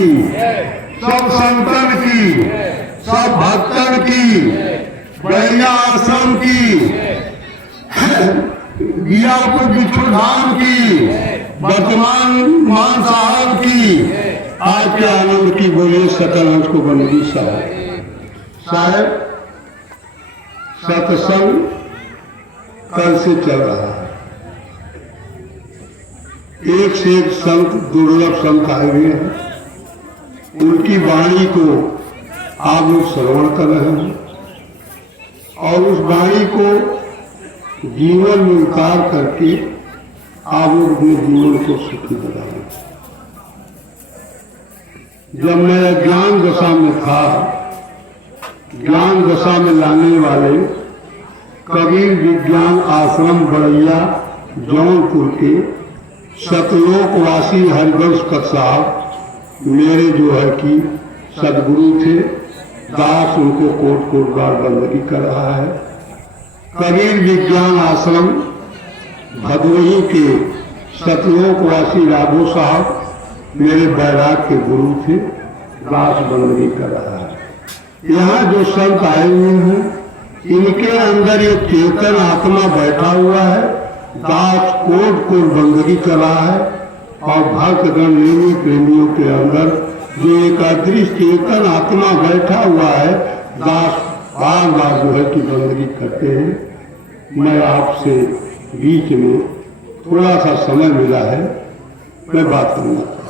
की, सब संतन की, सब भक्तन की, बढ़िया आश्रम की, गियापुर बिच्छू धाम की, वर्तमान मान साहब की, आज के आनंद की बोलिए सकल अंश को बंदगी साहब। सत्संग कल से चल रहा है, एक से एक संत, दुर्लभ संत आए हुए हैं, उनकी वाणी को आप लोग श्रवण कर रहे हैं और उस वाणी को जीवन में उतार करके आप लोग अपने जीवन को सुखी बनाएं। जब मैं ज्ञान दशा में था, ज्ञान दशा में लाने वाले कबीर विज्ञान आश्रम बड़ैया जौनपुर के सतलोकवासी हरिवंश साहब मेरे जो है कि सदगुरु थे, दास उनको कोट कोट बार बंदगी कर रहा है। कबीर विज्ञान आश्रम भदोही के सतलोकवासी राघो साहब मेरे बैराग के गुरु थे, दास बंदगी कर रहा है। यहाँ जो संत आए हुए हैं, इनके अंदर एक चेतन आत्मा बैठा हुआ है, दास कोट कोट बंदगी कर रहा है और भक्तगण नेमी प्रेमियों के अंदर जो एक अदृश्य चेतन आत्मा बैठा हुआ है, दास बार बार जो है कि बंदगी करते हैं। मैं आपसे बीच में थोड़ा सा समय मिला है, मैं बात करना चाहता हूँ।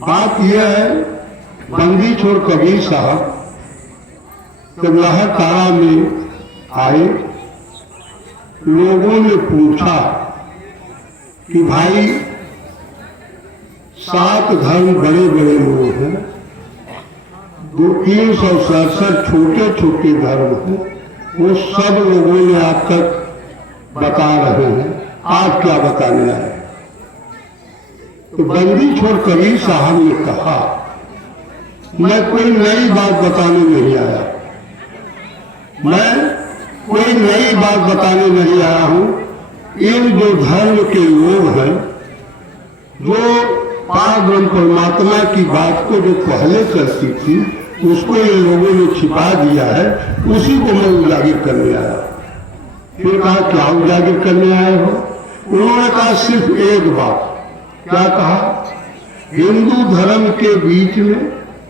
बात यह है, बंदी छोड़ कबीर साहब जब लहर तारा में आए, लोगों ने पूछा कि भाई 7 धर्म बड़े बड़े लोग हैं, 367 छोटे छोटे धर्म हैं, वो सब लोगों ने आप तक बता रहे हैं, आप क्या बताने आए? तो बंदी छोड़ कबीर साहब ने कहा, मैं कोई नई बात बताने नहीं आया, मैं कोई नई बात बताने नहीं आया हूं। इन जो धर्म के लोग हैं, जो पारब्रह्म परमात्मा की बात को जो पहले चलती थी, उसको इन लोगों ने छिपा दिया है, उसी को मैं उजागर करने आया। फिर कहा, क्या उजागर करने आए हो? उन्होंने कहा सिर्फ एक बात। क्या कहा? हिंदू धर्म के बीच में,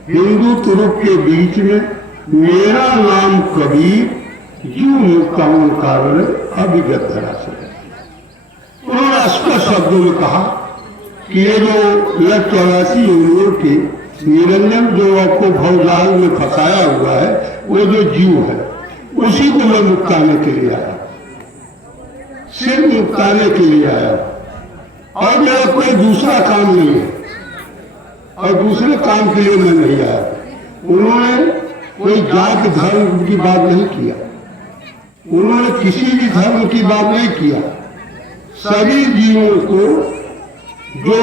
हिंदू तुरुप के बीच में मेरा नाम कबीर यूं मुक्ता कारण अभिगत धरा से। उन्होंने स्पष्ट शब्दों में कहा कि ये जो 84 योनियों के निरंजन जो आपको भवजाल में फंसाया हुआ है, वो जो जीव है, उसी को मैं मुक्ताने के लिए आया, सिर्फ मुक्ताने के लिए आया, और मेरा कोई दूसरा काम नहीं है और दूसरे काम के लिए मैं नहीं आया। उन्होंने कोई जात धर्म की बात नहीं किया, उन्होंने किसी भी धर्म की बात नहीं किया। सभी जीवों को जो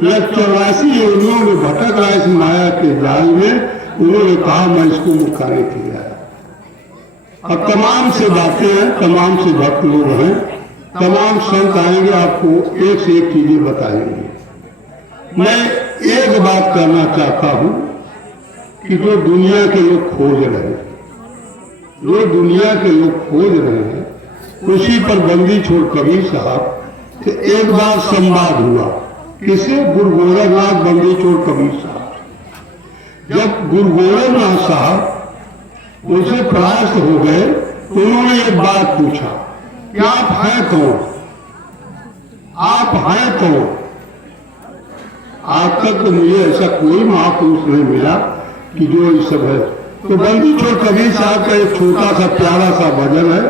84 योनियों में भटक रहा है इस माया के जाल में, उन्होंने कहा मैं इसको मुक्ताने के लिए आया। अब तमाम से बातें हैं, तमाम से भक्त लोग हैं, तमाम संत आएंगे, आपको एक से एक चीजें बताएंगे। मैं एक बात करना चाहता हूं कि जो दुनिया के लोग खोज रहे हैं, जो दुनिया के लोग खोज रहे हैं, उसी पर बंदी छोड़ कबीर साहब से एक बार संवाद हुआ। किसे? गुरु गोरखनाथ बंदी छोड़ कबीर साहब। जब गुरु गोरखनाथ साहब उनसे परास्त हो गए, तो उन्होंने एक बात पूछा कि आप हैं कौन? आप हैं कौन? आज तक तो मुझे ऐसा कोई महापुरुष नहीं मिला कि जो इस सब है। तो बंदी छोड़ कबीर साहब का एक छोटा सा प्यारा सा भजन है,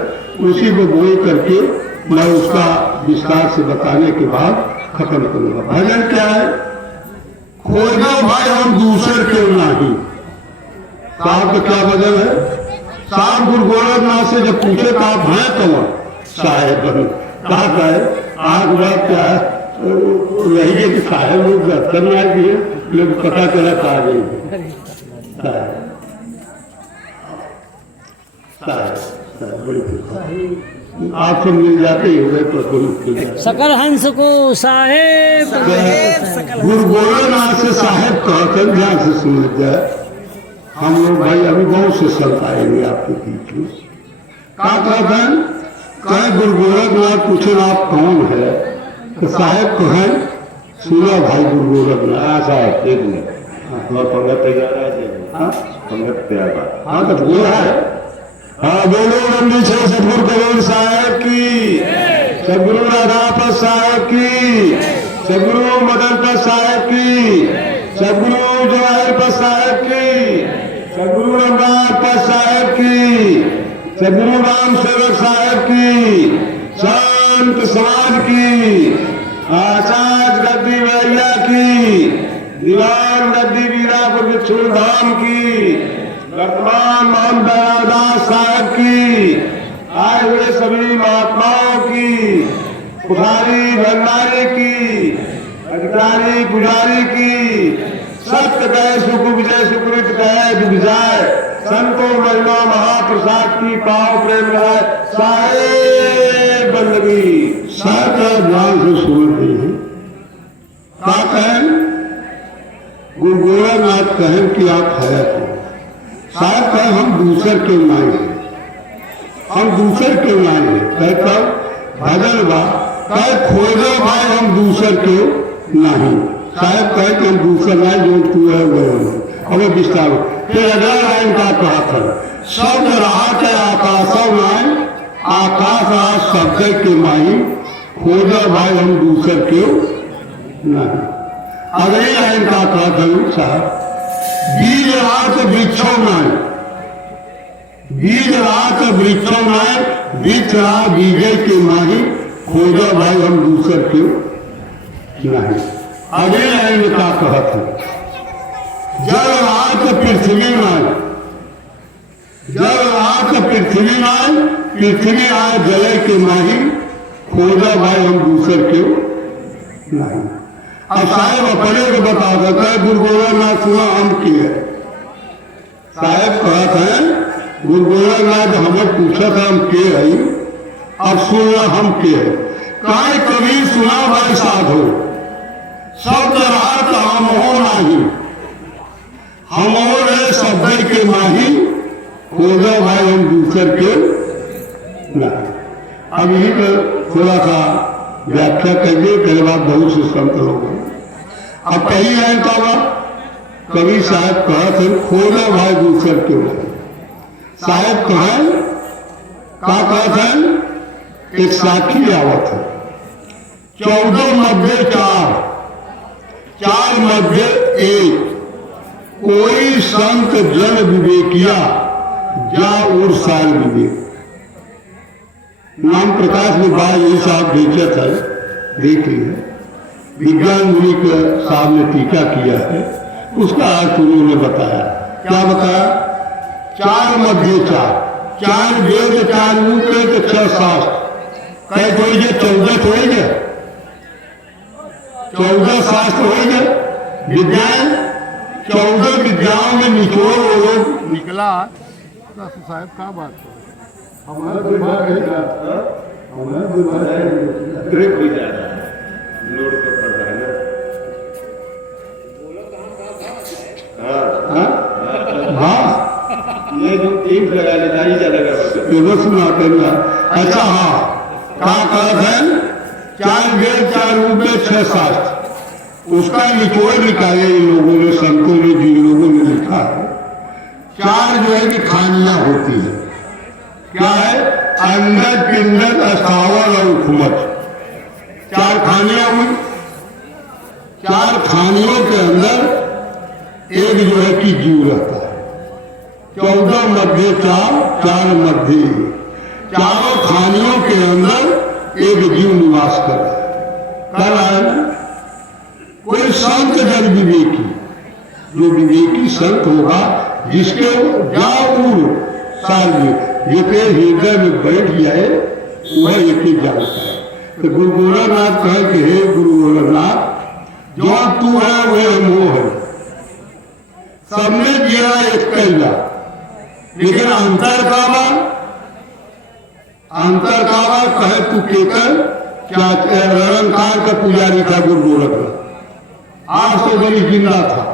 उसी को बोल करके मैं उसका विस्तार से बताने के बाद खत्म करूंगा। भजन क्या है? खोजा भाई हम दूसरे क्यों नहीं। साहब का क्या भजन है? साहब गुरु गोरखनाथ से जब पूछे तो आप हैं कौन? साहेब कहा है, आग बात क्या है? वही है कि साहेब लोग करना है, लोग पता चला कहा गई बड़ी आपसे मिल जाते ही हो गए तो कोई सकल हंस को साहेब गुरु गोरखनाथ से साहेब कहते ध्यान से सुन जाए। हम लोग भाई अभी बहुत से संत आएंगे आपके बीच में। क्या कहते हैं? कहे गुरु गोरखनाथ पूछे आप कौन है? तो साहेब कहें सुनो भाई गुरु गोरखनाथ साहब एक मिनट पंगत तैयार है। पंगत तैयार हाँ तो बोल है। हाँ बोलो रंडी छे सदगुरु करोड़ साहेब की, सदगुरु राधापत साहेब की, सदगुरु मदनपत साहेब की, सदगुरु जवाहरपत साहेब की, सदगुरु रमदासपत साहेब की, सदगुरु राम सेवक साहेब की, संत समाज की, आचार्य गद्दी वैया की, दीवान गद्दी वीरापुर भिक्षु धाम की, वर्तमान मोहन दयादास साहब की, आए हुए सभी महात्माओं की, पुजारी भंडारी की, अधिकारी पुजारी की, सत्य गए सुख विजय सुकृत गए विजय, संतों महिमा महाप्रसाद की पाव प्रेम लगाए साहेब बंदगी सारा ध्यान से सुन रही है। क्या कहें? गुरु गोरखनाथ कहें कि आप है तो साहब कहें हम दूसर क्यों नहीं है, हम दूसर क्यों नहीं है? कहे कब भजन बा कहे खोजो भाई हम दूसर क्यों नहीं। साहब कहे कि हम दूसर नहीं जो तू है वो हमें विस्तार। फिर अगला लाइन का कहा था शब्द रहा के आकाशों में आकाश आज शब्द के माही खोजो भाई हम दूसर क्यों नहीं। अगली लाइन का कहा था साहब बीज रात वृक्षों में, बीज रात वृक्षों में वृक्ष बीजे के माही खोजो भाई हम दूसर क्यों नहीं। अगले लाइन में क्या कहा था जल रात पृथ्वी में, जल रात पृथ्वी में पृथ्वी आए जले के माही खोजो भाई हम दूसर क्यों नहीं। अब साहेब अपने को बता देता है गुरु गोरखनाथ सुना हम की है। साहेब कहते हैं गुरु गोरखनाथ हमें पूछा था हम के है, अब सुना हम के है। काय कभी सुना भाई साधो शब्द रात हम हो नहीं, हम और है शब्द के माही खोजो भाई हम दूसर के नहीं। अब यही पर थोड़ा सा व्याख्या करिए कई बार बहुत से संत लोग हैं। अब पहली लाइन का बात कवि साहब कहा थे खोजो भाई दूसर क्यों नहीं। साहब कहें क्या कहा था एक साखी आवत है 14 मध्य 4 4 मध्य 1 कोई संत जन विवेकिया जा उर साल विवेक। नाम प्रकाश में बाल यही साहब बेचत है देख लिया। विज्ञान मुनि के साहब ने टीका किया है उसका अर्थ उन्होंने बताया। क्या बताया? 4 मध्य 4 वेद 4 रूप 6 शास्त्र कई कोई 14 हो गए 14 शास्त्र हो गए। विज्ञान 14 विद्याओं में निचोड़ वो लोग निकला। साहब क्या बात है हमारा दिमाग है हमारा दिमाग ब्रेक हो जा रहा है लोड पर पड़ रहा है ना। हाँ ये जो टीम लगा लेना ही ज्यादा सुना करना। अच्छा हाँ क्या कहते हैं 4 वेद 4 रूप 6 शास्त्र उसका निचोड़ निकाले इन लोगों ने संतों ने जिन लोगों ने लिखा है। 4 जो है कि खानियां होती है। क्या है? अंडर पिंडर अस्थावर और उपमच 4 खानियां हुई। 4 खानियों के अंदर एक जो है कि जीव रहता है। 14 मध्य 4 मध्य 4 खानियों के अंदर एक जीव निवास कर रहा है। कोई संत जन विवेकी जो विवेकी संत होगा जिसके जाऊर साल ये हृदय में बैठ जाए वह एक जानता है। तो गुरु गोरखनाथ कहे कि हे गुरु गोरखनाथ जो तू है वह मोह है। सबने जिया एक कैला लेकिन अंतर का बात अंतर कावा कहे तू केकर क्या निरंकार का पुजारी था गुरु गोरखनाथ। 800 बड़ी जिंदा था।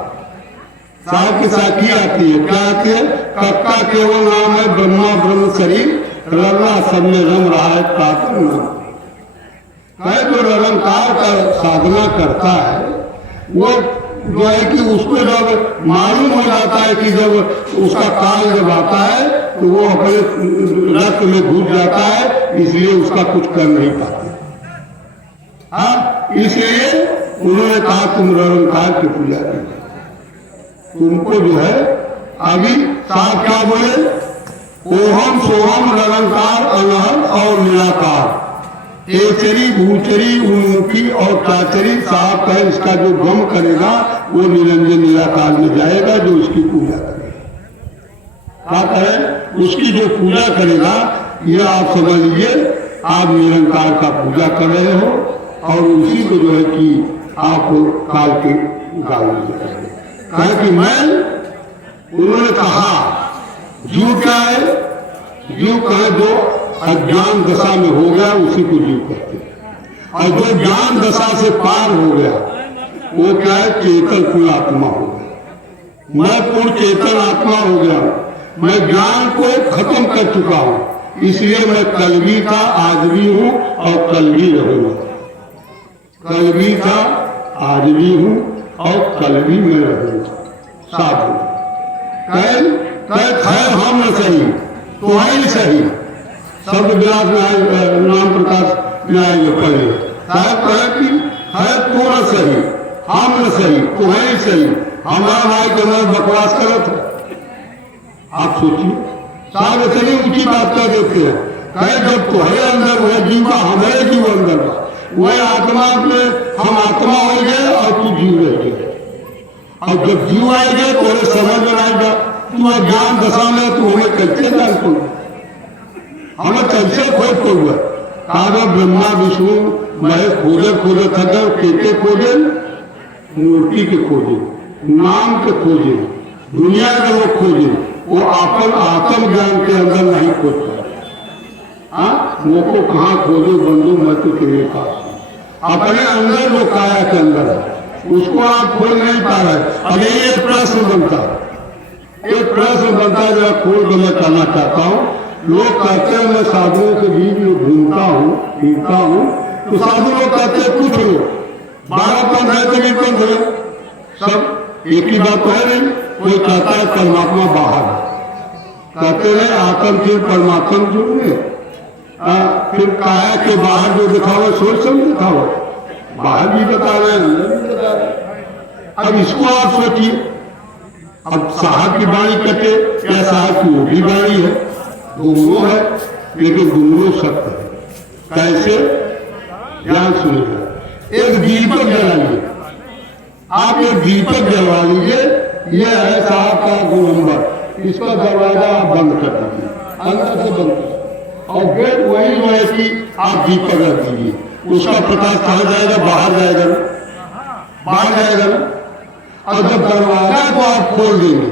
साहब की साखी आती है, क्या आती है? कक्का केवल नाम है ब्रह्मा ब्रह्म शरीर, रल्ला सब में रम रहा है कातर नाम। कहे जो निरंकार का साधना करता है वो जो है कि उसको जब मालूम हो जाता है कि जब उसका काल जब आता है तो वो अपने रक्त में घुस जाता है, इसलिए उसका कुछ कर नहीं पाते। हाँ, इसलिए उन्होंने कहा तुम निरंकार की पूजा करो। तुमको जो है अभी साहब क्या बोले? ओहम सोहम निरंकार अनहद और निराकार, एचरी भूचरी उन्मुखी और चाचरी। साहब कहे इसका जो गम करेगा वो निरंजन निराकार में जाएगा, जो उसकी पूजा करेगा। क्या कहे? उसकी जो पूजा करेगा यह आप समझ लीजिए आप निरंकार का पूजा कर रहे हो और उसी को जो है कि आप काल के गाल में कहा कि मैं, उन्होंने कहा जीव क्या है? जीव कहे जो अज्ञान दशा में हो गया उसी को जीव कहते हैं, और जो ज्ञान दशा से पार हो गया वो क्या है? चेतन पूर्ण आत्मा हो गया। मैं पूर्ण चेतन आत्मा हो गया, मैं ज्ञान को खत्म कर चुका हूं, इसलिए मैं कल भी था, आज भी हूं और कल भी रहूंगा। कल भी था, आज भी हूं और कल भी मैं रहूंगा। साधु कल खैर हम न सही तो है ही सही। शब्द विलास में नाम प्रकाश में आएंगे पहले। साहब कहे कि है तो न सही, हम न सही तो है ही सही। हमारा भाई जो मैं बकवास करत है, आप सोचिए साहब इतनी ऊंची बात कर देते हैं। कहे जब तुम्हारे अंदर वह जीव का हमारे जीव अंदर वह आत्मा में हम आत्मा हो गए और तू जीव रह गए। और जब जीव आएगा तो हमें समझ में आएगा तू ज्ञान दशा में तू हमें कैसे जान को हमें कैसे खोज को हुआ। कहा ब्रह्मा विष्णु मैं खोजे खोजे थके केते खोजे, मूर्ति के खोजे, नाम के खोजे, दुनिया के लोग खोजे, वो आपन आत्म ज्ञान के अंदर नहीं खोज पाए। वो को कहाँ खोजो बंधु मैं तो तेरे पास अपने अंदर जो काया के अंदर है उसको आप खोज नहीं पा रहे। अब ये प्रश्न बनता है, एक प्रश्न बनता है जरा खोज मैं करना चाहता हूँ। लोग कहते हैं मैं साधुओं के बीच में घूमता हूँ फिरता हूँ, तो साधु लोग कहते हैं कुछ लोग 12 पंथ है तो कीर्तन करो, सब एक ही बात तो है नहीं। कोई कहता है परमात्मा बाहर, कहते हैं आत्म फिर परमात्मा जुड़े, फिर काया के बाहर जो दिखाओ सोच समझ दिखाओ, बाहर भी बता रहे हैं अंदर भी बता रहे हैं। अब इसको आप सोचिए, अब साहब की वाणी कटे या साहब की वो भी वाणी है, दोनों है लेकिन दोनों सत्य है। कैसे? ध्यान सुनिएगा। एक दीपक जलाइए, आप एक दीपक जलवा लीजिए, यह है साहब का गोलंबर, इसका दरवाजा आप बंद कर दीजिए, अंदर से बंद कर, और गेट वही जो है कि आप दीपक रख दीजिए, उसका प्रकाश कहाँ जाएगा? बाहर जाएगा ना, बाहर जाएगा ना। और जब दरवाजा को आप खोल देंगे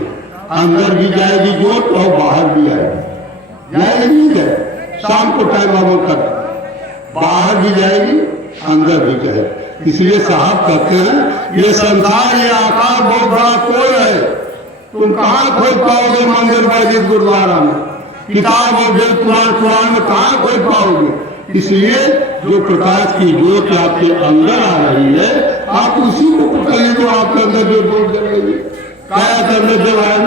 अंदर भी जाएगी जोत और बाहर भी आएगी, जाएगी नहीं जाए। शाम को टाइम आप कर बाहर भी जाएगी अंदर भी जाएगी। इसलिए साहब कहते हैं ये संसार ये आकार बहुत बड़ा कोई है, तुम कहाँ खोज पाओगे? मंदिर मस्जिद गुरुद्वारा में, किताब और वेद पुराण में कहाँ खोज पाओगे? इसलिए जो प्रकाश की ज्योत आपके अंदर आ रही है आप उसी को पकड़िए, जो आपके अंदर जो ज्योत जल रही है, काया के अंदर जल रहा है,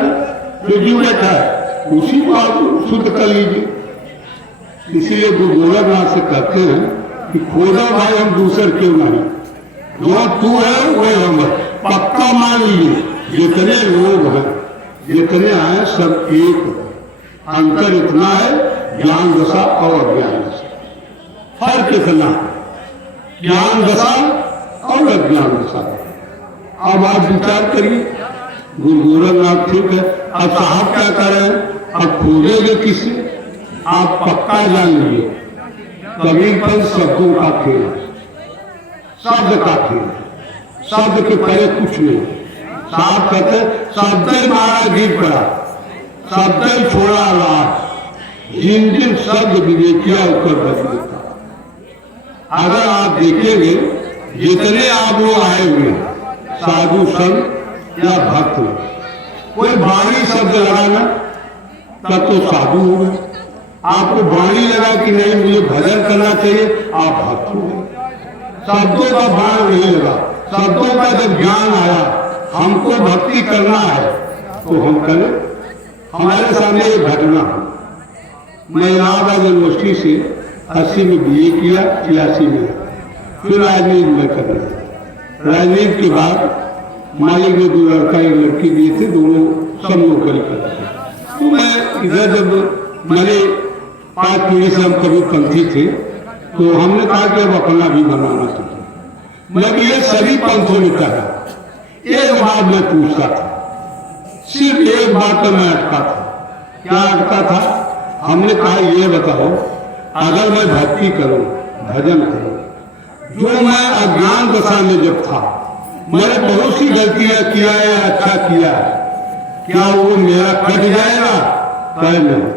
जो जीव बैठा है उसी को आप शुद्ध कर लीजिए। इसीलिए गुरु गोरखनाथ से कहते हैं कि खोजा भाई हम दूसरे क्यों नहीं, जो तू है वही हम है। पक्का मान लीजिए जितने लोग हैं जितने आए सब एक, अंतर इतना है ज्ञान दशा और अज्ञान दशा, फर्क इतना ज्ञान दशा और अज्ञान दशा। अब आप विचार करिए, गुरु गोरखनाथ ठीक है, अब साहब क्या कर रहे हैं? अब खोजेंगे किससे? आप पक्का जान लीजिए कभी पर शब्दों का खेल, शब्द का खेल, शब्द के पहले कुछ नहीं। साहब कहते शब्द मारा गिर पड़ा, शब्द छोड़ा लाश, जिन जिन शब्द विवेकिया होकर बदलता। अगर आप देखेंगे जितने आप लोग आए हुए साधु संत या भक्त, कोई वाणी शब्द लगाना तब तो साधु हो गए। आपको वाणी लगा कि नहीं मुझे भजन करना चाहिए, आप भक्त हो गए। शब्दों का बाण नहीं लगा, शब्दों का जब ज्ञान आया हमको भक्ति करना है तो हम करें। हमारे सामने एक घटना, मैं इलाहाबाद यूनिवर्सिटी से 80 में BA किया, 83 में फिर राजनीति में कर रहा। राजनीति के बाद मालिक ने 2 लड़का 1 लड़की दिए थे, दोनों सब नौकरी कर रहे थे। तो मैं इधर जब मैंने 5 पीढ़ी से हम कभी पंथी थे तो हमने कहा कि अब अपना भी बनाना चाहिए। मतलब ये सभी पंथों ने कहा। एक बात मैं पूछता था, सिर्फ एक बात तो मैं अटका था। क्या अटका था? हमने कहा ये बताओ, अगर मैं भक्ति करूं, भजन करूं, जो मैं अज्ञान दशा में जब था मैंने बहुत सी गलतियां किया है, अच्छा किया है, क्या वो मेरा कट जाएगा? कहे नहीं,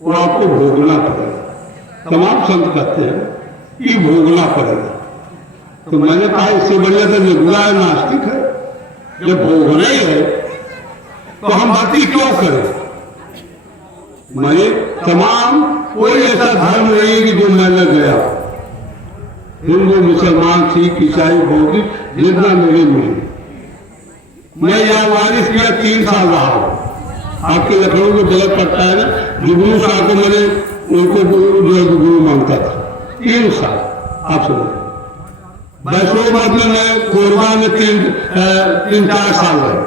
वो आपको भोगना पड़ेगा। तमाम संत कहते हैं कि भोगना पड़ेगा। तो मैंने कहा इससे बढ़िया तो निर्गुणा है, नास्तिक है। जब भोगना ही है तो हम भक्ति क्यों करें? मैंने तमाम कोई ऐसा धर्म नहीं कि जो मैंने गया, हिंदू मुसलमान सिख ईसाई बौद्धिक जितना मेरे मिले, मैं यहाँ वारिस किया 3 साल रहा हूँ। आपके लखनऊ में गलत पड़ता है ना, जुगनू साहब को मैंने उनको गुरु मानता था 3 साल। आप सुनो, वैष्णोबाद में मैं कोरबा में 3-4 साल रहे।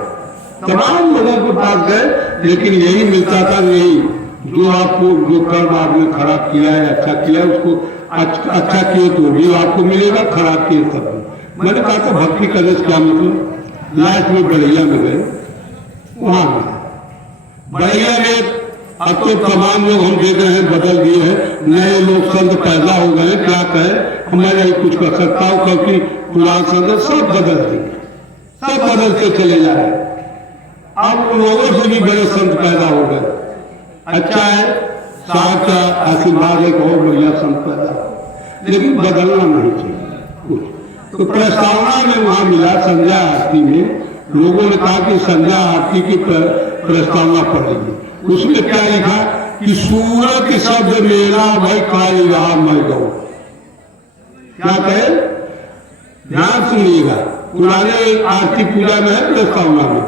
तमाम लोगों के पास गए लेकिन यही मिलता था, नहीं जो आपको जो कर्म आपने खराब किया है अच्छा किया है उसको अच्छा किए तो भी आपको मिलेगा, खराब किए तब भी। मैंने कहा था भक्ति करने से क्या मतलब? लास्ट में बड़ैया में गए, वहां गए बड़ैया में। अब तो तमाम लोग हम देख रहे हैं बदल दिए हैं, नए लोग संत पैदा हो गए। क्या कहे, मैं नहीं कुछ कर सकता हूँ क्योंकि पुराने संत सब बदल दिए, सब बदलते चले जा रहे। अब उन लोगों से भी बड़े संत पैदा हो गए। अच्छा है, साथ का आशीर्वाद एक और बढ़िया संत पैदा हो, लेकिन बदलना नहीं चाहिए कुछ। तो प्रस्तावना में वहां मिला संध्या आरती में, लोगों ने कहा कि संध्या आरती की प्रस्तावना पढ़ेगी। उसमें क्या लिखा कि सूरत शब्द मेरा भाई काली रहा मैं गौ। क्या कहे, ध्यान सुनिएगा, पुराने आरती पूजा में है प्रस्तावना में,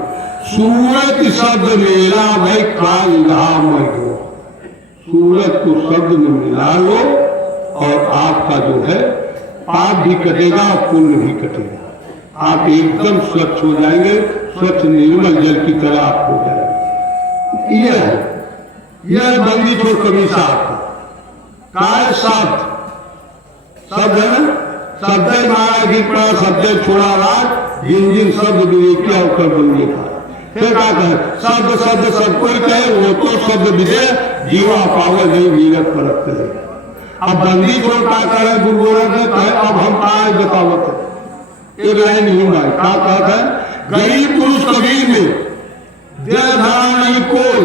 सूरत शब्द मेरा भाई काली रहा मैं गौ। सूरत को शब्द में मिला लो और आपका जो है पाप भी कटेगा और पुण्य भी कटेगा। आप एकदम स्वच्छ हो जाएंगे, स्वच्छ निर्मल जल की तरह आप हो जाएंगे। यह बंदी छोड़ कवि साहब काय शब्द है ना, शब्द मारा गीत पड़ा, शब्द छोड़ा राज, जिन जिन शब्द विवेकिया होकर बंदी था। फिर क्या कहे, शब्द शब्द सब कोई कहे, वो तो शब्द विजय जीवा पावे नहीं वीरत परत करे। अब बंदी छोड़ क्या करे, गुरु गोरख ने कहे अब हम काय बतावत। एक लाइन यूं भाई क्या कहता है, गरीब पुरुष कबीर में जय धारण कोई,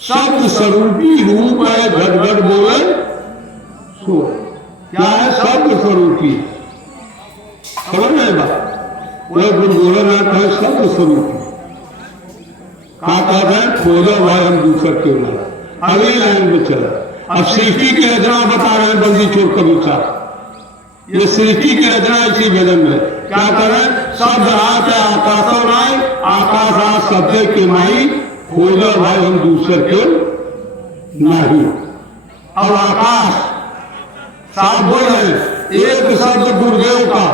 शब्द स्वरूपी रूप है घट घट बोले सो। क्या है शब्द स्वरूपी? समझ में बात, वो गुरु गोरखनाथ है शब्द स्वरूपी। कहा कहते हैं खोजा भाई हम दूसर क्यों ना। अगली लाइन में चला, अब सृष्टि की रचना बता रहे हैं बंदी छोड़ कबीर साहब। ये सृष्टि की रचना इसी भजन में क्या करें, शब्द आते आकाश राय, आकाश आ शब्द के माई, खोजा भाई हम दूसर क्यों नहीं। अब आकाश साफ बोल रहे, एक शब्द गुरुदेव का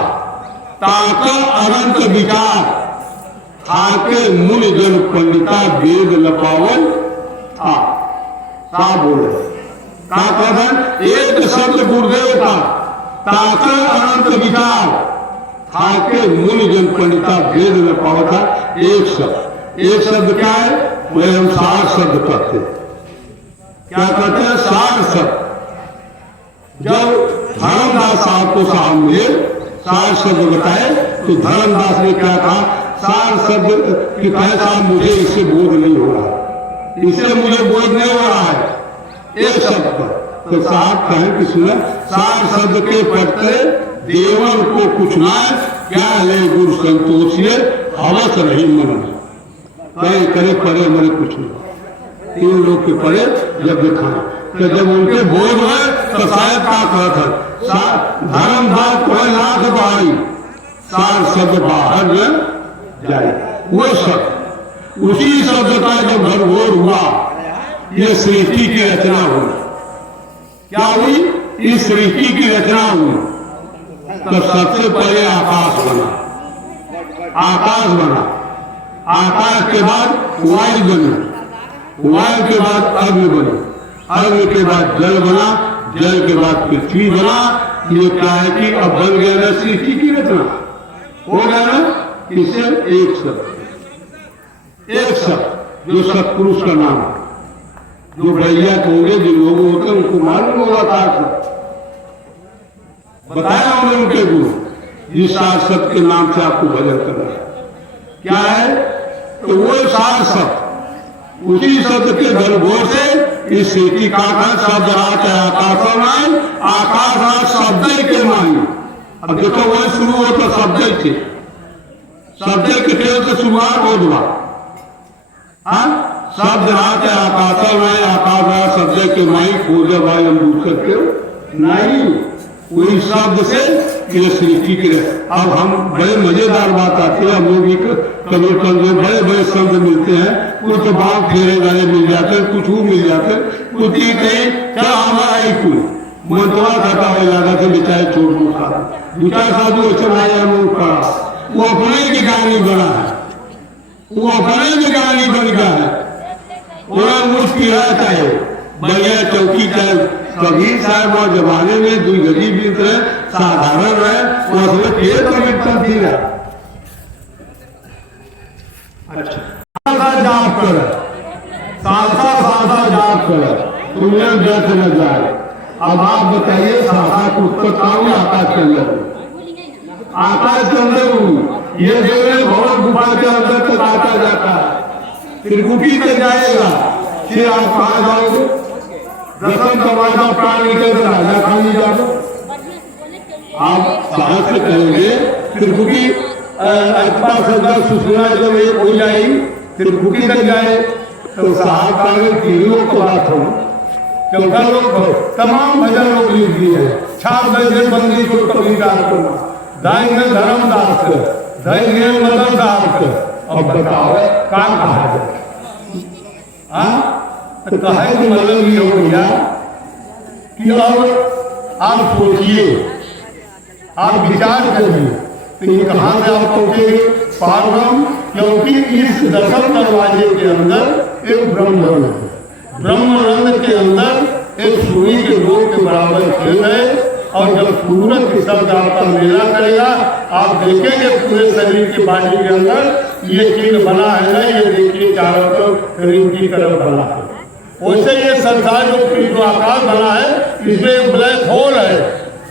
ताका अनंत विचार, आके मुनि जन पंडिता वेद लपावन था। साफ बोल रहे, क्या कहते, एक शब्द गुरुदेव का ताका अनंत विचार, आके मुनि जन पंडिता वेद लपावा था। एक शब्द, एक शब्द क्या है, वह हम 60 शब्द कहते हैं। क्या कहते हैं, 60 शब्द। जब धर्मदास साहब को साहब मिले 60 शब्द बताए तो धर्मदास ने क्या कहा, 60 शब्द कि कहे साहब मुझे इससे बोध नहीं हो रहा, इससे मुझे बोध नहीं हो रहा है, एक शब्द पर। तो साहब कहें कि सुना 60 शब्द के पढ़ते देवन को कुछ ना क्या ले गुरु संतोषिए हवस नहीं मन कहीं करे पढ़े मरे कुछ नहीं। तीन लोग के पढ़े जब दिखाए तो जब उनके बोध हुए तो शायद का कहता था धर्म बात को लाख बाई 60 शब्द बाहर न जाए। वो शब्द उसी शब्द का जब भरभोर हुआ ये सृष्टि की रचना हुई। क्या हुई? इस सृष्टि की रचना हुई तो सबसे पहले आकाश बना। आकाश बना, आकाश के बाद वायु बनी, वायु के बाद अग्नि बनी, अग्नि के बाद जल बना, जल के बाद पृथ्वी बना। ये क्या है कि अब बन गया ना सृष्टि की रचना। हो गया ना इसे एक शब्द, एक शब्द जो सत्पुरुष का नाम है। जो भैया कहोगे जो लोग होते हैं उनको मालूम होगा था बताया हमने उनके गुरु जिस 60 शब्द के नाम से आपको भजन करना है। क्या है? तो वो 60 शब्द उसी शब्द के गलभोर से इस सृष्टि का शब्द रात है आकाश में आकाश रात शब्द के मानी। अब देखो वही शुरू होता शब्द से, शब्द के खेल से शुरुआत हो दुआ शब्द रात है आकाश में आकाश रात शब्द के माई खोजे भाई हम दूर करके नहीं वही शब्द से ये सृष्टि के। अब हम बड़े मजेदार बात आती है। हम लोग भी कभी कभी बड़े बड़े शब्द मिलते हैं। कुछ तो बाप फेरे गाने मिल जाते हैं, कुछ वो मिल जाते हैं, कुछ कहीं क्या हमारा ही कुल मंतवा खाता हो जाता था बेचारे छोड़ को खा दूसरा साधु चलाया वो अपने की कहानी बना है, वो अपने की कहानी बन गया है। पूरा मुश्किल रहता है बढ़िया चौकी का कभी साहब और जमाने में दुई गरीब भी रहे साधारण रहे उसमें खेत मिलता थी ना। अच्छा जाप कर साधा जाप कर तुम्हें व्यर्थ न जाए। अब आप बताइए साधा पुस्तक कौन आकाश के अंदर, आकाश के अंदर ये जो है भवन गुफा के अंदर तक आता जाता है, फिर गुफी तक जाएगा, फिर आप कहाँ जाओगे? दसम दरवाजा प्राण निकल राजा खानी जाओ। आप साहस से कहेंगे फिर गुफी सुना जब एक हो जाएगी फिर गुफी तक जाए तो साहब का तीनों को बात हो क्योंकि लोग तमाम भजन लोग लिख दिए छाप बजे बंदी को कभी दास दाएंगे धर्म दास धैर्य मदन दास। अब बताओ काम कहा जाए? तो कहे कि मतलब ये हो गया कि अब आप सोचिए, आप विचार करिए तो ये कहाँ से आप पहुंचेंगे पारब्रह्म। क्योंकि इस दसम दरवाजे के अंदर एक ब्रह्मरंध्र है, ब्रह्मरंध्र के अंदर एक सुई के लोग के बराबर खेल है। और जब सूरज के शब्द आपका मेला करेगा आप देखेंगे पूरे शरीर के बाडी के अंदर ये चिन्ह बना है ना, ये देखिए चारों तरफ शरीर की तरफ बना है। वैसे ये संसार जो आकाश बना है इसमें एक ब्लैक होल है।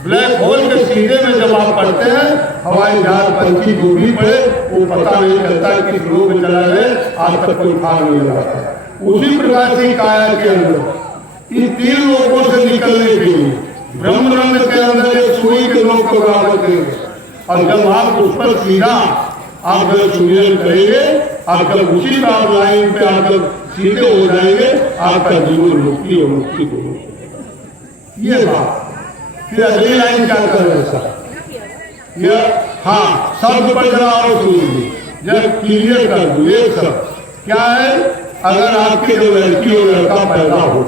ब्लैक होल के सीधे में जब आप पढ़ते हैं हवाई जहाज पंछी जो भी पड़े वो पता नहीं चलता है किस लोग में चला है, आज तक कोई खा नहीं लगाता। उसी प्रकार से काया के अंदर इन तीन लोगों से निकलने के लिए ब्रह्मरंध्र के अंदर एक सुई के लोग को बराबर करेंगे। और जब आप उस पर सीधा आप जब सुमिरन करेंगे आप जब उसी लाइन पे आप जब सीधे हो जाएंगे आपका जीवन मुक्ति और मुक्ति को ये बात। फिर अगली लाइन क्या कर रहे सर ये हाँ शब्द पर जरा और सुनिए जब क्लियर कर दो। एक शब्द क्या है? अगर आपके जो लड़की और लड़का पैदा हो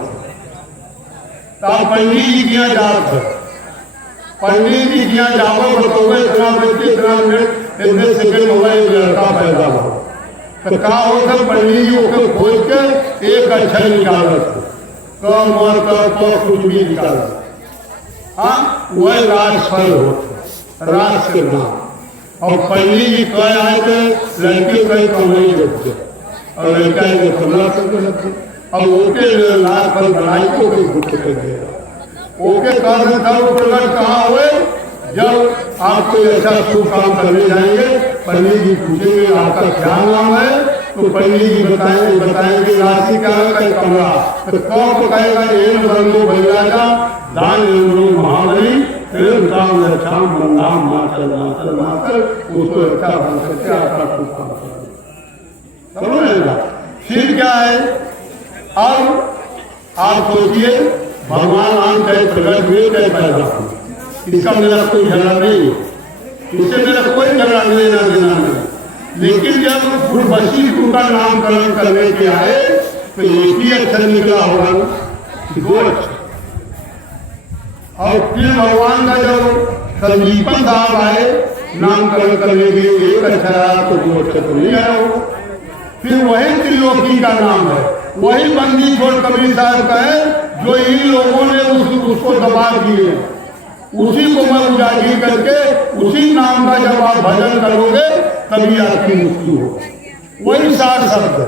तो आप पंडित जी किया जात है, पंडित जी किया जाओ बताओगे इतना बेटे इतना मिनट इतने सेकंड होगा एक लड़का पैदा हो तो कहा हो सर पंडित जी को खोज के एक अक्षर निकालत कम और तो कुछ भी निकालत। हाँ वह राजफल हो राज के नाम। और पंडित जी कह आए थे लड़के कहीं कमाई लगते और लड़का के 1500 लगते। अब ओके राजफल बनाई को भी गुप्त कर देगा। ओके कारण था वो प्रकट कहाँ हुए जब आप कोई ऐसा शुभ काम करने जाएंगे पंडित जी पूछेंगे आपका क्या नाम है तो पंडित जी बताएंगे राशि का कई कमरा, तो कौ को कहेगा एन रंगो भैया दान महाबली राम रक्षाम बंधाम मातर मातर मातर, उसको रक्षा बन सकते आपका खूब काम करेगा। समझेगा? फिर क्या है, अब आप सोचिए भगवान राम चाहे प्रकट हुए चाहे पैदा हुए, इसका मेरा कोई झगड़ा नहीं, इससे मेरा कोई झगड़ा लेना देना नहीं। लेकिन जब उर्वशी का नामकरण करने के आए तो एक ही अक्षर निकला होगा, दो अक्षर। और फिर भगवान का जब संजीवन साहब आए नामकरण करने के लिए एक अक्षर आया तो दो अक्षर तो नहीं आया होगा। फिर वही त्रिलोकी का नाम है, वही बंदी छोड़ कबीर साहब का है, जो इन लोगों ने उसको दबा दिए, उसी को मैं उजागर करके उसी नाम का जब आप भजन करोगे तभी आपकी मुक्ति हो। वही साठ शब्द है,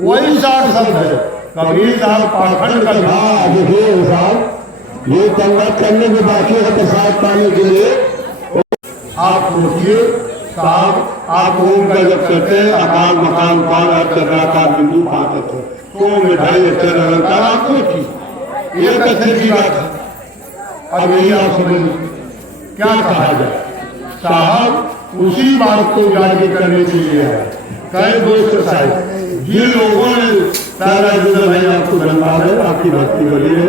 वही साठ शब्द है। कबीर साहब पाखंड का साहब ये कंवर्ट करने के बाकी है प्रसाद पाने के लिए। आप सोचिए साहब, आप ओम का जब करते हैं आकार मकान पार चक्राकार बिंदु पाते थे तो मिठाई अक्षर अलंकार आप सोचिए एक अक्षर की बात है। अब यही आप समझ क्या कहा जाए, साहब उसी बात को उजागर करने के लिए है। कई दोस्त साहब जिन लोगों ने सारा जुदा भाई आपको धन्यवाद है, आपकी भक्ति बड़ी है,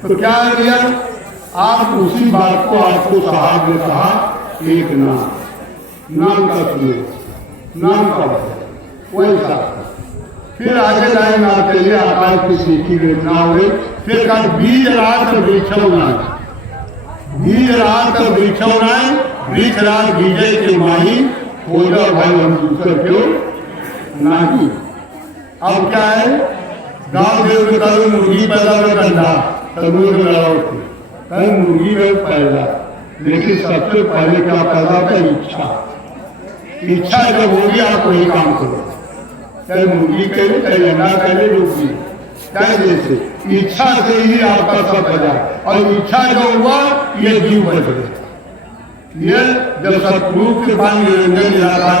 तो क्या किया आप उसी बात को आपको साहब ने कहा एक नाम का सुनिए, नाम का वही साहब। फिर आगे जाएंगे आप चलिए आकाश की सीखी वेदना हुई। फिर कहा बीज रात वृक्षौना, बीज रात वृक्षौना, वृक्ष रात बीजे के माही खोजा भाई हम दूसरे क्यों नहीं। अब क्या है, गांव देव के कभी मुर्गी पैदा में कंधा तबूर में लगाओ थे, कहीं मुर्गी में पैदा, लेकिन सबसे पहले क्या पैदा होता है इच्छा। इच्छा जब होगी आप वही काम करो, चाहे मुर्गी करे चाहे अंडा करे लोग भी चाहे जैसे इच्छा से ही आपका सब बजा, और इच्छा जो हुआ ये जीव बच गए। ये जब सतगुरु के पास निरंजन निराकार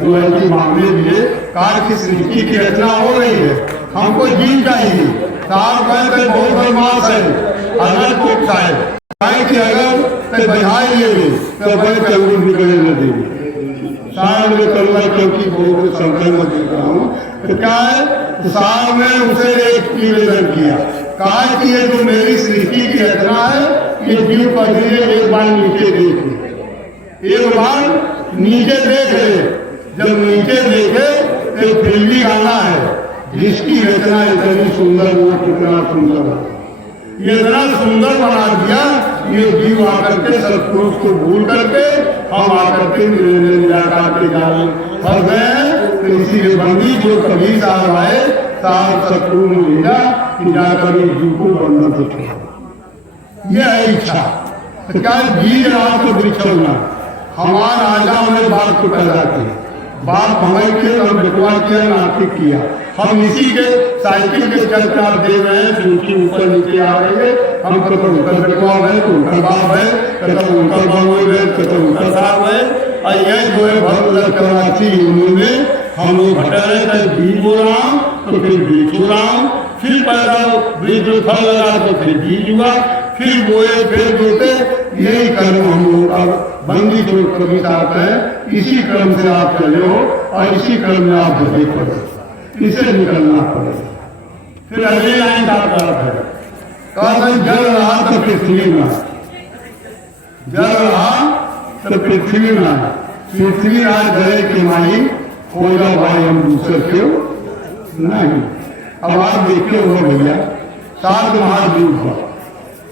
जो है मामले लिए कार की सृष्टि की रचना हो रही है, हमको जीव चाहिए। साहब कहते बहुत बदमाश है, अगर तो साहब कि अगर बधाई ले तो बड़े चंगुल निकले न देंगे साहब ने करूँगा क्योंकि बहुत संकल्प में देख रहा हूँ। तो क्या है, तो साहब ने उसे एक निवेदन किया, कहा कि ये जो मेरी सृष्टि की रचना है ये जीव पर एक बार नीचे देखे, एक बार नीचे देख ले। जब नीचे देखे तो फिल्मी गाना है जिसकी रचना इतनी सुंदर वो कितना सुंदर है, ये इतना सुंदर बना दिया। ये जीव आकर के सत्पुरुष को भूल करके हम आकर के निराकार के जाने फंस गए। तो इसीलिए बंदी जो कबीर साहब आए, साहब सतगुरु ने भेजा कि जाकर इस जीव को बंधन से छोड़ो, ये है इच्छा। तो क्या बीज रात को वृक्ष होना, हमारा राजाओं ने बात को पैदा किया, बाप हमारे के और बेटवा किया नाटिक किया। हम इसी के साइकिल के चलकर आप दे रहे हैं, क्योंकि ऊपर नीचे आ रहे हैं। हम कभी उनका बेटवा है तो उनका बाप है, कभी उनका बाबू है, कभी उनका साहब है। और यह जो है भरत चौरासी उन्होंने हम लोग भटक रहे थे, बीज बो राम तो फिर बीज हो राम, फिर पैदा बीज फल लगा तो फिर बीज हुआ, फिर बोए फिर बोते। यही कर्म हम लोग अब बंदी जो कभी आते हैं, इसी क्रम से आप चले हो और इसी क्रम में आप बजे पड़े, इसे निकलना पड़ेगा। फिर अगली लाइन का अर्थ है, कहा जल रहा तो पृथ्वी में, जल रहा तो पृथ्वी में, पृथ्वी आज गए के माही होगा भाई हम दूसरे क्यों नहीं। अब आप देखते हो भैया 7 महाद्वीप हुआ,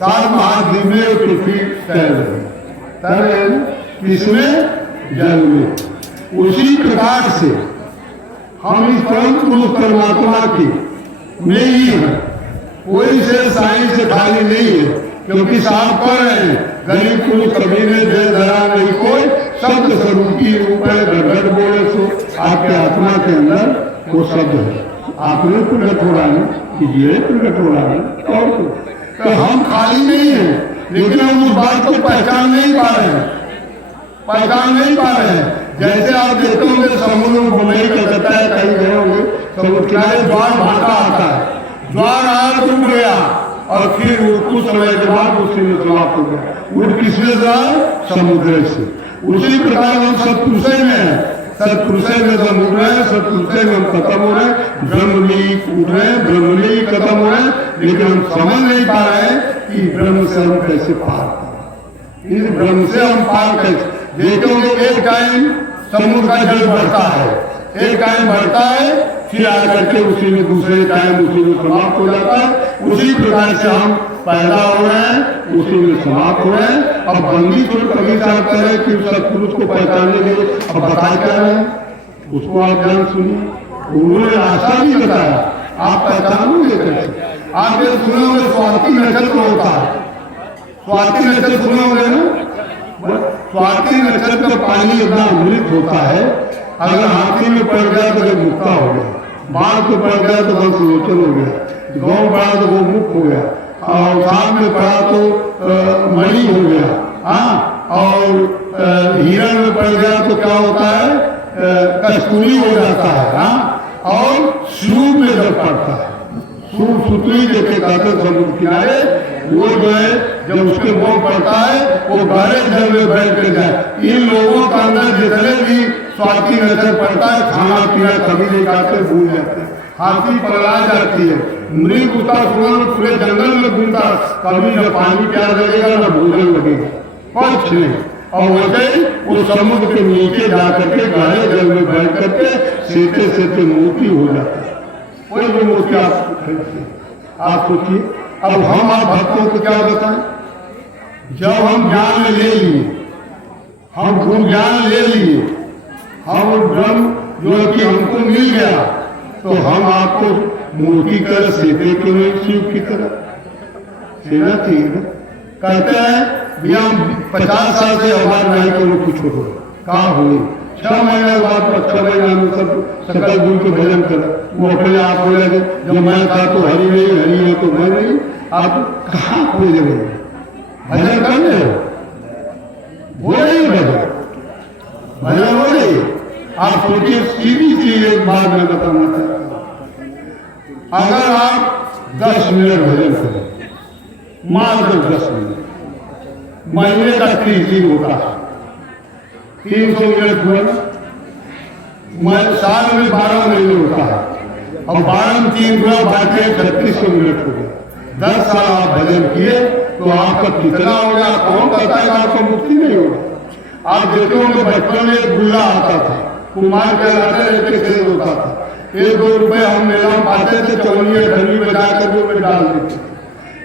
7 महाद्वीप में पृथ्वी तैर रही, किसमें जल में। उसी प्रकार से हम इस परम पुरुष परमात्मा की में ही है, कोई से साइंस से खाली नहीं है। क्योंकि साफ कर रहे हैं गरीब पुरुष कभी ने दे धरा नहीं कोई, शब्द स्वरूपी रूप है गड़गड़ बोले सो आपके आत्मा के अंदर वो शब्द है, आपने प्रकट हो रहा है कीजिए, प्रकट हो रहा है। और तो हम खाली नहीं है, लेकिन हम उस बात को पहचान नहीं पा रहे हैं, पहचान नहीं पा रहे हैं। जैसे आप देखते होंगे समुद्र में घुमाई कलकत्ता है समुद्र किनारे ज्वार भाटा आता है, ज्वार आया तो उड़ गया और फिर वो कुछ समय के बाद उसी में समाप्त हो गया। उड़ किसने जाए? समुद्र से। उसी प्रकार हम सत्पुरुषय में है, सत्पुरुषय में हम उड़ रहे हैं, सत्पुरुषय में हम खत्म हो रहे हैं, ब्रह्म में ही उड़ रहे हैं, ब्रह्म में ही खत्म हो रहे हैं, लेकिन हम समझ नहीं पा रहे हैं कि ब्रह्म से हम कैसे पार करें, इस ब्रह्म से हम पार कैसे। देखोगे एक टाइम समुद्र का जल बढ़ता है, एक टाइम बढ़ता है, फिर आकर के उसी में दूसरे टाइम उसी में समाप्त हो जाता है। उसी प्रकार से हम पैदा हो रहे हैं, उसी में समाप्त हो रहे हैं। अब बंदी को कभी साहब कह रहे हैं कि सत्पुरुष को पहचानने के लिए अब बताए क्या रहे हैं, उसको आप ध्यान सुनिए। उन्होंने रास्ता भी बताया, आप पहचानोगे कैसे? आप ये सुनोगे स्वाति नक्षत्र होता है, स्वाति नक्षत्र सुनोगे ना, स्वाति नक्षत्र का पानी इतना अमृत होता है, अगर हाथी में पड़ गया तो जब मुक्ता हो गया, बाघ में पड़ गया तो बस लोचन हो गया, गौ पड़ा तो वो मुक्त हो गया, और सांप में पड़ा तो मणि हो गया, हाँ, और हिरण में पड़ गया तो क्या होता है? कस्तूरी हो जाता है, हाँ, और सूप में जब पड़ता है, सूप सुतली देखे कहते समुद्र किनारे, वो जो है जब उसके मुंह पड़ता है वो गहरे जल में बैठ के जाए। इन लोगों का अंदर जितने भी स्वाति नजर पड़ता है, खाना पीना कभी नहीं खाते, भूल जाते हैं, हाथी पगला जाती है, मृग उतना सुना पूरे जंगल में घूमता, कभी न पानी प्यार लगेगा न भोजन लगेगा, कुछ नहीं। और वैसे वो समुद्र के नीचे जाकर के गहरे जल में बैठ करके सेते सेते मोती हो जाता है। कोई भी मोती आप खरीदते, आप सोचिए। अब हम आप भक्तों को क्या बताएं? जब हम ज्ञान ले लिए, हम गुरु ज्ञान ले लिए, हम ब्रह्म जो कि हमको मिल गया, तो हम आपको मोती कर सेते क्यों नहीं, शिव की तरह सेना चाहिए ना। कहते हैं भैया हम 50 साल से आवाज नहीं करो, कुछ हो कहा हुई 6 महीने के बाद 6 महीने में सब सकल गुरु के भजन कर, वो अपने आप बोले जब मैं था तो हरि नहीं, हरि है तो मैं नहीं। आप कहाँ खोजे भजन कर रहे हो? बोले ही भजन, भजन हो रही। आप सोचिए, सीधी चीज एक बात मैं बताना चाहता हूँ, अगर आप 10 मिनट भजन करें, मात्र 10 मिनट, महीने का 30 दिन होता है, 300 मिनट हुआ, साल में 12 महीने होता है, और 12 में 3 गुना बांटे 3600 मिनट हो गया। 10 साल आप भजन किए तो आपका कितना हो गया? कौन कहता है आपको मुक्ति नहीं होगा? आप देखते होंगे बचपन में एक गुल्ला आता था, कुमार कहलाते रहते खेल होता था, 1-2 रुपए हम मेला में पाते थे, चवनिया धनी बजा कर वो में डाल देते।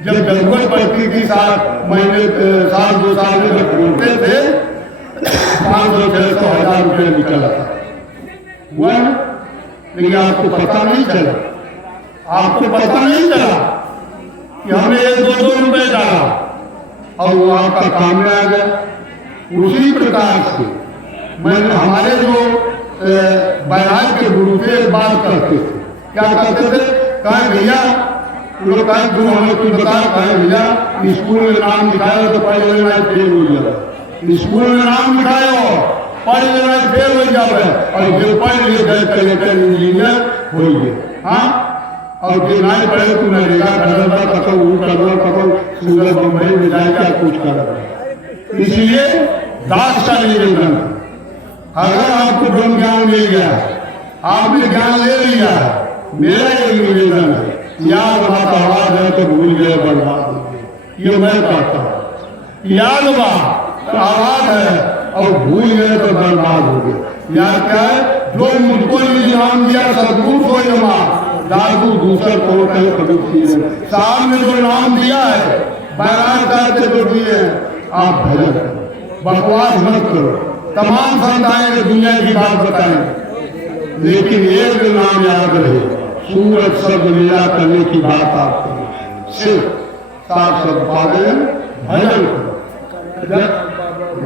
जब जरूरत पड़ती थी 7 महीने 2 साल में जब बोलते थे 500-600 1000 रुपये निकल आता हुआ, लेकिन आपको पता नहीं चला, आपको पता नहीं चला कि हमने 1-2 रुपए डाला और वो आपका काम में आ गया। उसी प्रकार से मैंने हमारे जो बैराग के गुरु थे बात करते थे, क्या करते थे? कहे भैया लोग कहे गुरु हमें कुछ बता, कहे भैया स्कूल में नाम लिखाया तो पढ़ लेना फेल हो जाए, स्कूल में नाम लिखाए हो पढ़ लेना फेल हो जाए, और जो पढ़ लिए गए कलेक्टर इंजीनियर हो गए, हाँ, और जो नहीं पढ़े तो नरेगा करना कतो वो करना कतो सूरज बम्बई में जाए क्या कुछ कर। इसलिए दास का निवेदन, अगर आपको ब्रह्म ज्ञान मिल गया, आपने ज्ञान ले लिया, मेरा ये निवेदन है, याद बात आवाज है तो भूल गए बर्बाद हो गए, ये मैं कहता हूँ। याद बात आवाज है और भूल गए तो बर्बाद हो गए। याद क्या है? जो मुझको निजाम दिया सदगुरु को जमा दादू दूसर को कहीं कभी साल में जो नाम दिया है, बैराग साहब से जो दिए हैं, आप भजन करो, बकवास मत करो। तमाम संत आएंगे दुनिया की बात बताएंगे, लेकिन एक नाम याद रहे, सूरज शब्द लीला करने की बात आप करो, सिर्फ 7 शब्द पागे भजन करो,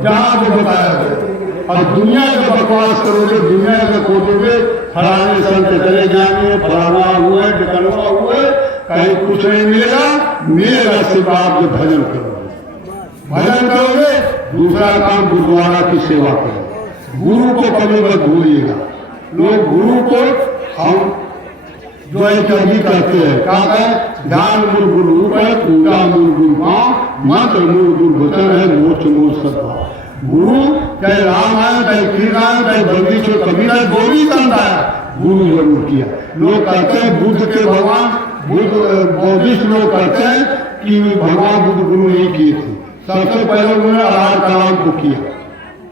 जहाँ जो बताया गया। और दुनिया का बकवास करोगे, दुनिया का खोजोगे, फलाने संत चले जाएंगे, फलाना हुए, टिकनवा हुए, कहीं कुछ नहीं मिलेगा। मिलेगा सिर्फ आप जो भजन करोगे, भजन करोगे। दूसरा काम गुरुद्वारा की सेवा करो, गुरु को कभी मत भूलिएगा। लोग गुरु को हम जो है कभी कहते हैं कहते हैं ध्यान मूल गुरु है, पूजा मूल गुरु माँ, मंत्र मूल गुरु वचन है, मोक्ष मूल सद्भाव। गुरु चाहे राम है, चाहे कृष्ण है, चाहे बंदिश हो, कबीर है, जो भी संत है, गुरु जरूर किया। लोग कहते हैं बुद्ध के भगवान, बुद्ध बौद्धिस्ट लोग कहते हैं कि भगवान बुद्ध गुरु नहीं किए थे। सबसे पहले उन्होंने आधार कलाम को किया।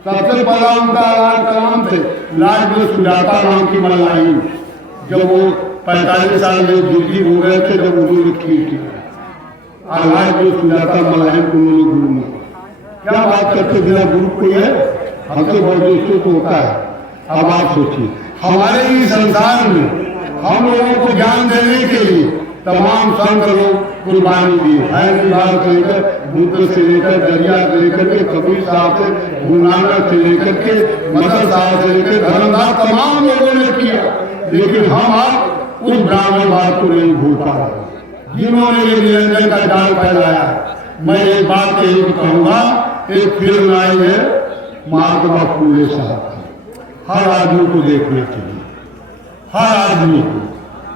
सबसे पहला उनका आधार कलाम थे लाल में सुजाता नाम की महिलाएं, जब वो 45 साल में दिल्ली हो गए थे, जब उन्होंने खीर किया आधार में सुजाता महिलाएं को उन्होंने गुरु में। क्या बात करते बिना गुरु को है, हम तो बौद्धिस्टों को होता है। अब आप सोचिए हमारे इस संसार में हम लोगों को ज्ञान देने के लिए तमाम संत लोग कुर्बानी दी है। से लेकर बुद्ध से लेकर दरिया से लेकर के कबीर साहब से, गुरु नानक से लेकर के मदन साहब से लेकर धर्मदास, तमाम लोगों ने किया। लेकिन हम आप उस ब्राह्मण बात को नहीं भूल पा रहे जिन्होंने ये निरंजन का जाल फैलाया। मैं एक बात यही कहूँगा, एक फिल्म आई है महात्मा फूले साहब की, हर आदमी को देखना चाहिए, हर आदमी को।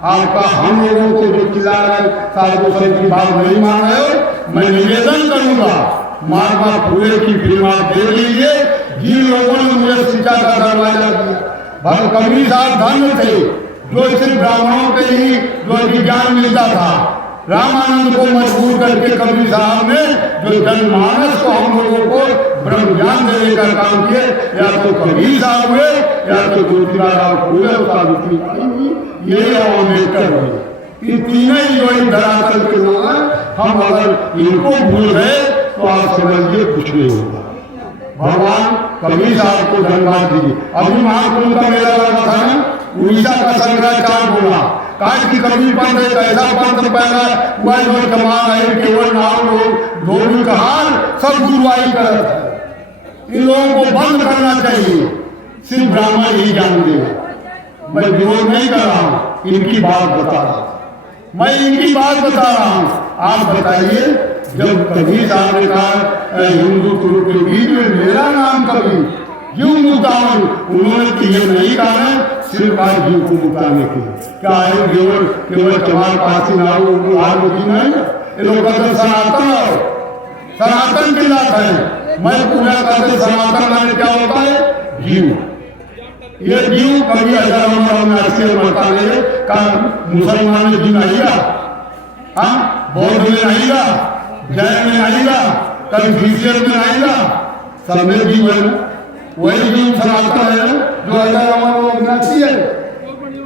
आपका हम लोगों को जो चिल्ला रहे साधु संत की बात नहीं मान रहे हो, मैं निवेदन करूंगा महात्मा फूले की फिल्म आप देख लीजिए। जिन लोगों ने मुझे शिक्षा का दरवाजा दिया, कबीर साहब धन्य थे जो सिर्फ ब्राह्मणों के ही जो विज्ञान मिलता था। रामानंद को मजबूर करके कबीर साहब ने जो जनमानस को हम लोगों को ब्रह्म ज्ञान देने का काम किए, या तो कबीर साहब हुए, या तो ज्योतिराव फूले, सावित्री हुई, ये अम्बेडकर हुए। ये तीनों ही जो इन धरातल के लोग हैं, हम अगर इनको भूल गए तो आप समझिए कुछ नहीं होगा। भगवान कबीर साहब को धन्यवाद दीजिए। अभी महाकुंभ का मेला लगा था ना, उड़ीसा का शंकराचार्य बोला काश की कबीर पंथ एक ऐसा पंथ पैदा हुआ जो कमाल है केवल नाम लोग धोबी का हाल सब गुरुवाई करत है। इन लोगों को बंद करना चाहिए, सिर्फ ब्राह्मण ही जान देगा। मैं विरोध नहीं कर रहा हूँ, इनकी बात बता रहा हूँ, मैं इनकी बात बता रहा हूँ। आप बताइए, जब कबीर साहब ने कहा हिंदू गुरु के बीच में मेरा नाम कबीर क्यों मुक्तावन, उन्होंने तो ये नहीं कहा सिर्फ आज जीव को मुक्ताने के क्या है, केवल चमार पासी ना हो नहीं। ये लोग कहते सनातन हो, सनातन की बात है। मैं पूरा कहते सनातन माने क्या होता है, जीव। ये जीव कभी 1980 में मरता नहीं का मुसलमान में जीव आएगा, हाँ बौद्ध में आएगा, जैन में आएगा, कन्फ्यूशियस में आएगा, सब में जीव है। वही जीव सनातन है जो 1979 है।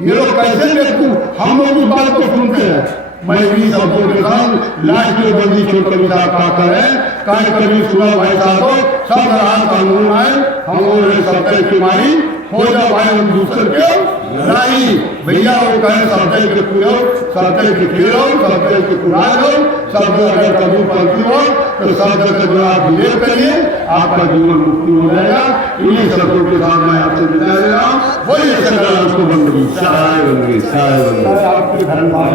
ये लोग कैसे देखू, हम लोग उस बात को सुनते हैं। मैं भी सबको कहता हूँ लास्ट में बंदी छोड़ कभी साहब का करे कहीं कभी सुना भाई साहब सब रात कानून आए, हम लोगों ने सत्य की मारी हो जा भाई, हम दूसरे के लड़ाई भैया वो कहे सत्य के पूरो, सत्य के खेलो, सत्य के कुड़ा लो, शब्द अगर कभी पलती हो तो शब्द का जवाब दिए करिए, आपका जीवन मुक्ति हो जाएगा। इन्हीं शब्दों के साथ मैं आपसे विदा ले रहा हूँ। वही सरकार उसको बंद गई, सहाय बन गई, सहाय बन गई। आपके धन्यवाद,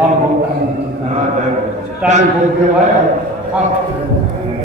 आप टाइम हो गया।